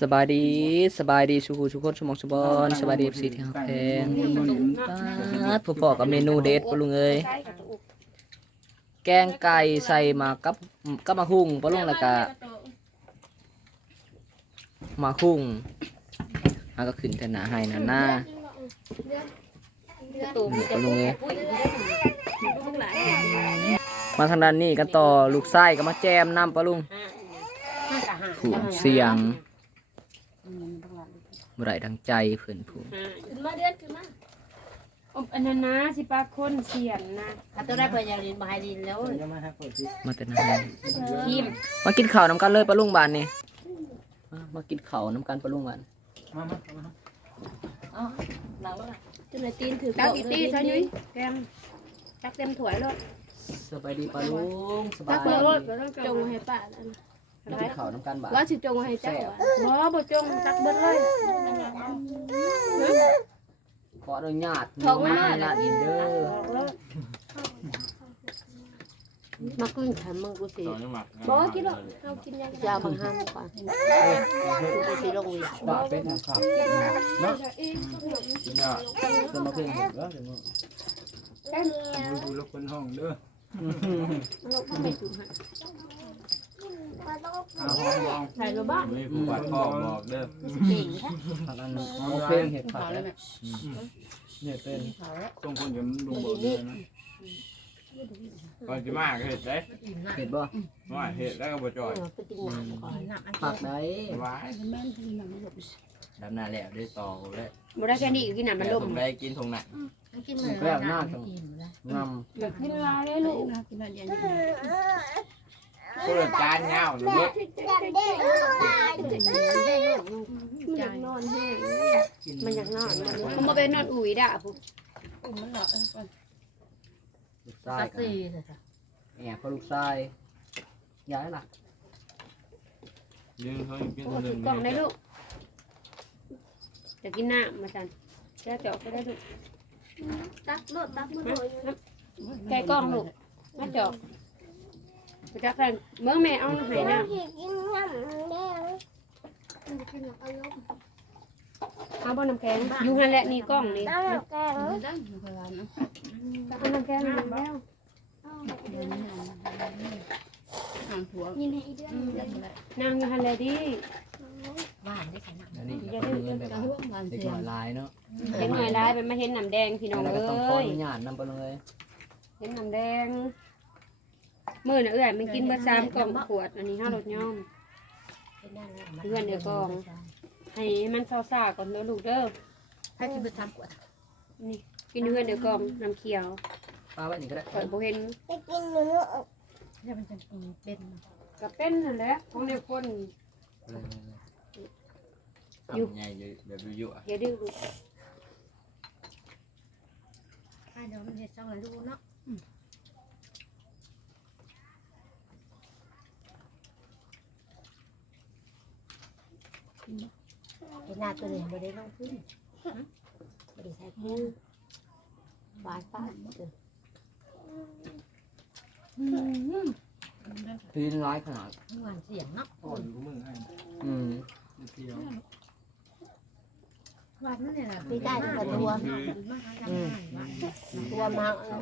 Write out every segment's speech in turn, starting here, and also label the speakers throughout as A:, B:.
A: สบายดีสบายดีสุขุทุกคนสมองสุบอนสบายดีสีที่หักแพงปาดผู้ปอกับเมนูเด็ดปะลุงเอ้ยแกงไก่ใส่หมากับกับมาคุ้งปะลุงแล้วก็มาคุ้งแล้วก็ขึ้นแต่หนาให้หนาหน้านี่ปะลุงเอ้ยมาทางด้านนี้กันต่อลูกไส้ก็มาแจมน้ำปะลุง ผูเสียง บ่ได้ดังใจเพื่อนผู้
B: ขึ้นมาเดือนขึ้นมา
C: อบอันนั้นนะสิปลาคนเสียนนะ
B: ถ้าตัวได้เพิ่นอยากเรียนบ่ให้ดินแล้ว
A: มาแต่นาน
C: ทีม
A: มากินข้าวน้ำกันเลยปะลุงบานนี่มามากินข้าวน้ำกันปะลุงบาน
B: จนได้ตีนถือ
C: ตักอีตี้ซะยุ้ยแกมตักเต็มถ้วยเลย
A: สบายดีปะลุงสบา
C: ตั
A: ย
C: กเบอร์รถบ่ต้องจ
B: จ
C: ง
B: งให้ป้าแล้วนะ
A: มา กินข้าวน้ำกันบาน
C: ว่าสิจงให้เจ้าบ่บ่จงตักเบิดเลย
A: ขออนุญาต
C: ถอกมาหน่อย
A: ลาดินเด้อ
B: มากินขันมึงกูสิ
C: บ่กินหรอกเอากินยัง
B: จะเอามาห้ามก่อนกูสิลงวิ
A: บาเป็นครับเนาะกินอะเพิ่นมาเพิ่งเห็นแล้วเดี๋ยวมึง
D: ดูแลคนห้องเด้อ เอาหองลอง
C: ใส่ระบ้า
E: มีผู้บัดพ่อบอกเด้อ
B: เก่งแท้
A: ผักอันนั้เอาเพิ่งเห็ดผักแล้วเนี่ยเป็น
D: ต้องคนจะลุงบอกเลยนะ
E: ก่อนสิมาก็เห็ดได้
A: เห็ดบ่
E: ว่าเห็ดแล้วก็บ่จอย
A: ผักได้
E: ว้ดำนาแล้วได้ต่อแล้ว
C: บ่ได้แค่นี้กินน้ำมันลม
E: ผมได้กินทงไหน
A: แก้วหน้าจังงำ
C: อยากกินลาเลยลูก
E: ผู้ละจานเงาหรือเบิด
C: อยากนอนแห้งมันอยากนอนมันบ่ไปนอนอุ่ยด่าปุ๊บ
A: ลูกชายกันแอบก็ลูกชายย้ายล่ะ
E: ยืนเขากิน
C: โอ้
E: ทง
C: ถื
E: นึ
C: องกล่องได้ลูกจะกินหน้ำมาจันจะเจาะก็ได้ลูก
B: ตักรถตักมือโดย
C: ไก่กล้องลูกมาเจาะ จักแฟนเมื่อแม่เอาให้น้ำเอาบ่น้ำแข็งอยู่หันแหละนี่กล้องนี่เอาน้ำแข็งแล้วนางอยู่หันแหละดิ
A: อันนี้ก็เป็นเงินแบบเด็กน้อยลายเนาะ
C: เห็นหน่อยร้ายไปมาเห็นน้ำแดงพี่น้อง
A: แล้ว
C: เอ
A: ก็ต้องขอ้
C: ย
A: อนุญาตนำไปเลย
C: เห็นน้ำแดง มื้อน่ะเอื้อยมันกินเบิดสามกล่องขวด อันนี้ห้ารถย่อมให้มันเศร้าๆก่อนเด้อลูกเด้อ
B: ให้กินไปทำกว่า
C: นี่กินเพื่อนเดี๋ยวก่อนน้ำเขียว
A: ป้าไว้นี่ก็ได้
C: ข่อยบ่เห็น
B: เนี่ยมันจะเป็น
C: ก็เป็นนั่นแหละของเดียวคน
E: ทำไงแบบยุ่ๆ
C: อย่าดื้อลูก
B: ให้เดี๋ยวมันจะต้องรู้เนาะไอ้ หน้าตัวนี้ไม่ได้ลงขึ้นไม่ได้ใส่พุงหวานป้าเออ
A: ตีนร้ายขนาด
B: หวานเสียงเนาะ
D: ก่อนกูมือให้
A: อืม
D: เที่ยว
B: หวานนั่นแหละไม่ได้ตัวตัวตัวมาเออ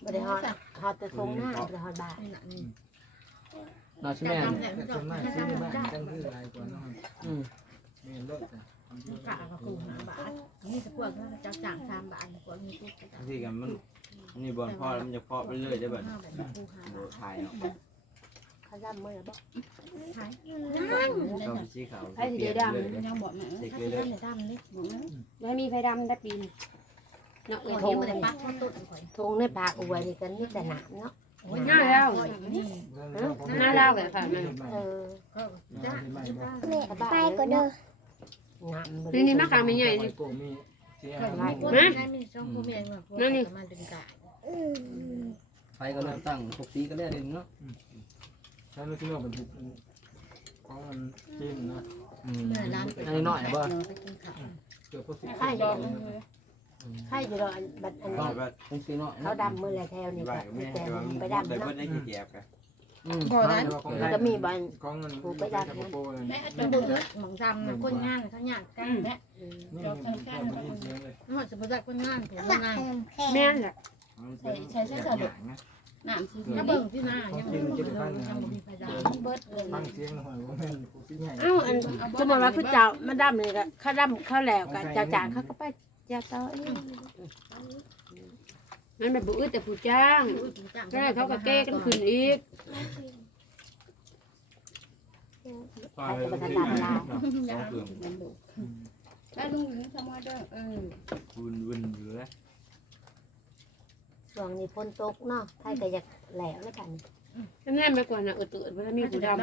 B: ไม่ได้หอดหอดแต่ทงหน้าไม่ได้หอดบา
A: น่าใช่ไหม
D: จำได้ซื้อบ้านจังคืออะไรกว่าน้ อง
A: อืม
D: แม่รถจ้ะ
F: กะก็คือหาบาทนี่จะพวกเขาจะจ่างสามบาทพวกนี้พวกจะ
E: ที่กันมันนี่บอลพ่อแล้วมันจะพาะไปเรื่อยได้แบบ
F: ห้าบาทกูหา
E: โดถ่ายเนาะ
B: เขาจำเมื่อบ่
E: ต้องสีขาว
F: ยังบอกแม่
E: สี
F: ถ้า
E: เกลื
F: จะ
E: อ
F: ได้ดำนี่บอกนะ
C: แล้วมีไฟดำตะปีนเนาะ
B: ทงในปากทงในปากอวยนี่กันนี่แต่หนามเนาะ
C: หน้าแล้ว
F: นี่
C: หน้าเล่ากันค่ะนั่น
B: เออไปก็เด้อ นาม
C: นี่นี่มากลางไม่ใหญ่นี่
D: โกมีเที่ยว
F: พวกนั้นมีช่องพวกเมียว่าพวกมาดึงกะ
A: ไฟก็เริ่มตั้งปกติก็ได้เลยเนาะ
D: ใช้รถที่เราบรรทุกของมันกินนะ
A: อืม
F: เมื่อร้าน
A: อันนี้หน่อยบ่
F: ไปกินข้าว
D: เกือบพวกสิบ
B: ไข่อยู่ไข่อยู่ดอกบัดอัน
E: ก็แบบ
A: เป็นสีเนาะ
B: เขาดำมือไรแถวนี่
E: ไหว
B: ก็
E: แม่
B: แต่
E: แต่ว่ามัน
B: ไป
E: ได้
B: ดำ
E: เบิ
B: เนาะ
E: ดได้กี่เทียบกัน
A: อืม
F: บ่ได้
B: มันก็มีบ้าน
D: กองเงิน
B: ผูกไปดัก
D: โปโปเลย
F: แม่จะบ่ได้หมองทำคนงานเขาหยาดกันแม่
D: นี่มันก็ไม่ได้เสียเลย
F: หมดจะบ่ได้คนงานผู้งาน
C: แม่นแหละ
E: ใช้ใช้ใช้สะดวกน้ำซื้อ
F: ถ้าเบิ่งที่หน้ายังบ่ยังบ่มีไฟดาว
C: เบิดเลย
D: ฟังเสียงหน่อยว่าแม่นกูปิ้งใหญ่
C: เอ้าอันสมมติว่าผู้เจ้ามาดำเลยก็ข้าดำข้าวแล้วก็เจ้าจ่าเขาก็ไปเจ้าต่อเอง นั่นแบบบุ้แต่ผู้จ้างแล้วเขาก็แก้กันขึ้นอีก
B: ใครจะมาทำลายลา
C: ถ้าลุงถึงสมัยเด้อเออ
E: วุ่นวุ่นอยู่แล้ว
B: ช่วงนี้ฝนตกเนาะใครก็อยากแหลวแล้วกัน
C: นั่นแน่ไปกว่าน่ะเออตื่นเพราะมีผู้ดำ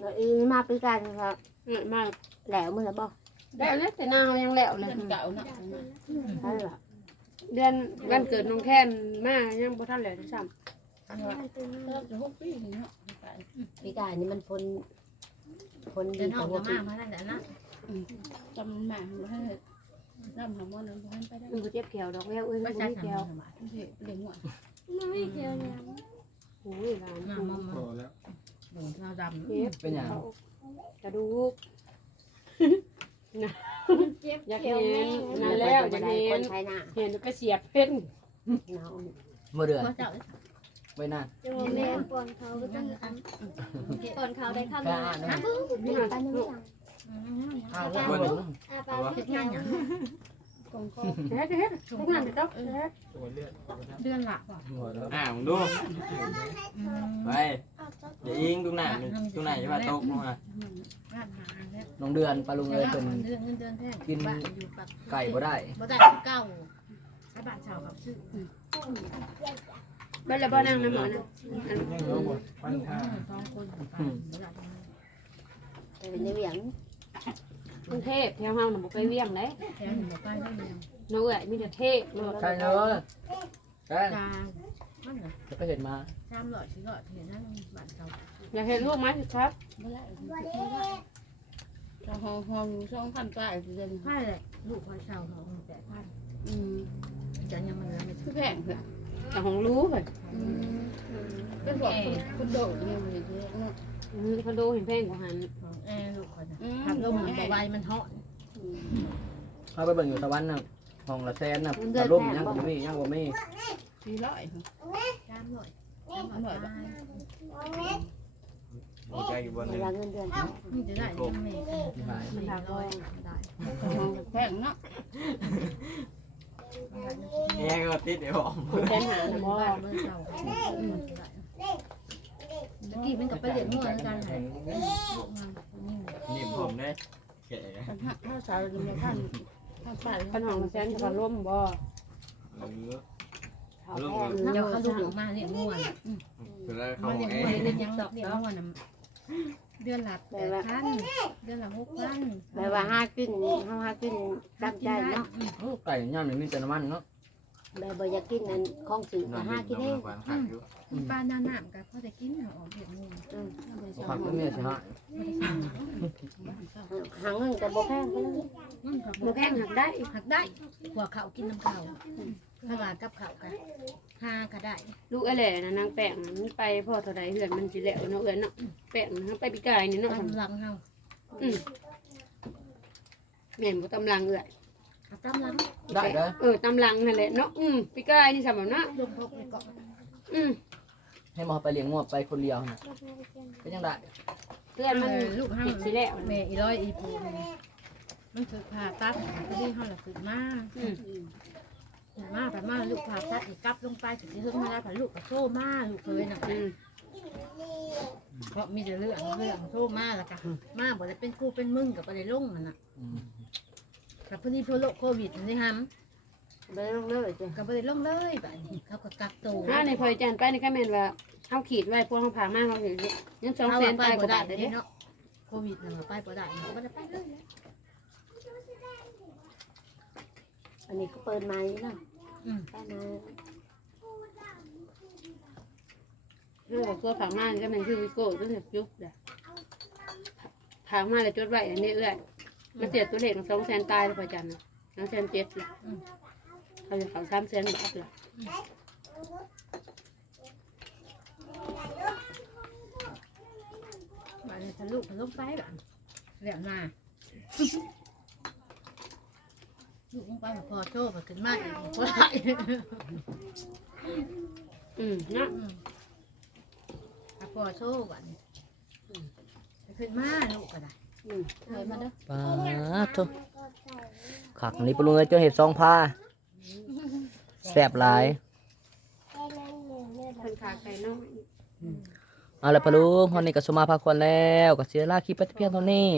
B: เราอีมาปีกันครับ
C: เออมา
B: แหลวมือแล้วบ่
C: แล้วแล้วแต่นาวยังแล้วเลย
F: เก่านะ
B: ใช่หรอ
C: เดือนวันเกิดน้องแค้นมายังบ่ทันแล้วด้วยซ้
F: จะหกปีเนาะ
B: ปีกายนี่มันฝนฝน
F: เดิ
B: ดี
F: นอ
B: แต่
F: อก
B: ว่า
F: มามานั่นแหละนะ
G: จำมาให้น้ำหอมว่าน้ำพันไปได้ำ
C: มันบ่เจ็บแขวดอกแล้วเอ้ย
F: ไม่
C: มันบ่
F: ใช่
C: มีแขว
F: ทำมา
G: เลี้ยงหัว
C: โอ้ยหลาน
F: มามามา
D: พอแล้ว
F: ดูเท้าดำ
C: เจ็บ
A: เป็นหยัง
C: กระดูก อยากเห็นนั่นแล้วอยาก
B: ค
C: เห็น
B: นไทยหน้า
C: เห็นก็เสียบเพ่น
B: เนาะ
A: เมื่อเดือน
F: มาเจ้า
A: ไว้นาน
H: จะมองแม่ก่อนเขาก็ต้องอันก่อนเขาได้คำ
A: กล้า
H: นี้
A: นะ
C: นี่มัน
H: ไปนึงอย่าง
A: อ้าวแล้วบ่รู้
H: อาไป
F: เฮ็ดงานอย่าง
C: เฮ็ดเฮ็ดทุกงานจะต้องเฮ็ด
D: ตัวเลือด
F: เดือนละ
D: หัวแล้ว
E: อ่ามึงดูไปเดี๋ยวอิงตรงไหนตรงไหนจะมาตกลงมางา
F: นหาแล้ว
A: น้องเดือนปลาลุงเอ้ยเป็น
F: เดือนเงินเดือนแท้อยู่ปัก
A: ไก่บ่ได้
F: บ่ได้เก้าใช้บ้านชาวกับชื่อ
C: บ่แล้วบ่นั่งน้ำหมอนะ
D: ยังเหลือหมดปันท่า
F: ท้องคนไปบ่ได้
B: เป็นในเวียง
C: กรุงเทพแถวเฮาน่ะบ่ไปเวียงเด้
F: แถวหนึ่งไปได้ยัง
C: เนาะเอ้ยมีแต่เทพเนาะ
A: ใช่เนอะใช่
F: จางมันน่ะ
A: จะไปเห็นมา
F: สามร้อยสี่ร้อยเห็นนั่นบ้านชาว
C: อยากเห็นลูกไหมครับ
G: ไม่ได้เราหอมหอมสองพันปลายเดือน
F: ใช่เลยลูกพายชาวเขาแต่พัน
C: อืม
F: จะยังมันไม่
G: คือแพงเถอะ
C: แต่ของรู้เพิ่น
G: เป็นบอกคุณโดดเนี่ยมันเยอะเนาะ
C: อืมคอนโดเห็นแพงกว่าหัน
F: ของแอร์ลูกคนทำลมมันใบมันเหาะ
A: เขาไปเบิ่งอยู่ตะวันน่ะห้องละแสนน่ะตะลุ่มยังบ่มียังบ่มี
G: สี่ร้อย
F: สามร้อย
G: สามร้อยบาท
E: มีใจอยู่บน
B: เว
E: นึง
B: ลาเงินเดือน
F: นี่จะได้ยังไม่ไม่ร้อยได้
G: หอมแพงเนาะ
E: เนี่ยก็ติดเดี๋ยวออก
C: คุณแสนหานะบ่
F: บ้านเมืองเก่าตะกี้มันกับไปเรียนมั่วกัน
E: นี่ผมได้แก่
G: ถ้าสาวจะมาพันพันปลาย
C: คันห้องละแสนจะบ่ร่วมบ่
E: เออ
C: เขาแพง
F: เดี๋ยวเขาดูมาเรียนมั่ว
E: คือแล้วเขา
F: มา
E: บ
F: เรี
E: อยก
F: น
E: เอ
F: มั่ว
E: ง
F: เรียนยังดอกเรียนมั่วน่ะ เดือนละแปดพันเดือนละหกพัน
B: แปลว่าห้าขึ้นห้าห้าขึ้นจำใจเนาะ
A: โอ้ไก่ย่ำนี่มีแต่น้ำมันเนาะ
B: แบบบ่อยากกินนั้นของสื่อน
E: อน
B: ห้ากิน
E: น
B: เอ
E: อน
B: ง
E: ฝันขัดอยู่
F: ปลาหน้าหนามกับเขาจะกินเขาออกเรียนมั่ว
A: ผักก็มีสิฮะ
B: หางเงินแต่บ่แพงก็เลย
C: บ่แพงหักได้
F: หักได้หัวเขากินน้ำเขาถ้าว่ากับเขากันห้าก็ได้
C: ลูกอะไรนะนางแป้งน่ะมันไปพ่อเท่าใดเฮือนมันสิแล้วเนาะเอ้ยเนาะแป้งนะไปปีกายนี่เนาะ
F: กำลังเฮา
C: แม่นบ่ตำลังเอ้ย
F: ตำลัง
A: ได้เด้อ
C: เออตำลังนั่นแหละเนาะอืมปีกายนี่สำหรับเนาะ
F: ลงพกไปเกาะ
C: อืม
A: ให้หมอไปเลี้ยงงัวไปคนเดียวน่ะเป็นยังได้
C: เพื่อนมัน
F: ลูกเฮา
C: ติดสิแล้ว
F: แม่อีร้อยอีปูมันคือผ่าตัดพอดีเฮาละคือมา
C: อืม
F: มาแต่มาลูกผ่าตัดอีกกลับลงไปถึงที่เฮิงมาแล้วผ่าลูกก็โซ่มาลูกเคยน่ะ
C: อืม
F: เพราะมีแต่เรื่องเรื่องโซ่มาแล้วก็มาบ่ได้เป็นครูเป็นมึงก็บ่ได้ลงนั่นน่ะ
A: อืม
F: แต่พอดีพอโรคโควิดนี่ฮัม
B: ไปลงเลยจ้ะ
F: ก็บ่ได้ลงเลยบัดนี้เขาก็กักตัว
C: ถ้าในพอยจันไปนี่ก็แม่นว่าเฮาขีดไว้พวกเฮาพามาเฮาเห็นยัง2
F: เอา
C: แสน
F: ไป
C: ตายก
F: บ่
C: ว่า
F: ได้
C: บาทเด้
F: เด้เนาะโควิดน่ะไปบ่ได้เนาะบ่ได้ไปเลย
B: อันนี้ก็เปิดไม้เนาะ
F: อืม
B: ไปมา
C: เรื่องของตัวผามานี่ก็แม่นคือวิโก้ก็คือจุ๊บเด้อผามาแล้วจดไว้อันนี้เอ้อย มาเสียตัวเลขสองแสนตายแล้วพอจันนะสองแสนเจ็ดเลยเขาจะเขาสามแสนบาทละ
F: มาเนี่ยทะลุทะลุไปแบบเรียมมาลูกลงไปแบบพอโจ้แบบขึ้นมาอีกคนไห
C: อืมนะ
F: พอโจ้แบบขึ้นมาลูกก็ได้
H: เฮ้ยมาเด้อ
A: ปาดโทุขักนี่ปรุงเลยเจ้าเห็ดซองผ้าแซ่บหลาย
C: คนขาไก่น้อย
A: เอาละปะลุงวันนี้ก็สมาพาควรแล้วก็เสียลาคลิปไปเพียงเท่านี้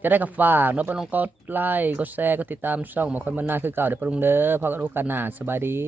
A: จะได้กับฝากเนาะปะลุงก็ไลค์ก็แชร์ก็ติดตามช่องหมาคนมันนาคือเก่าเดี๋ยวปะลุงเด้อพอกันโอกาสหน้าสบายดี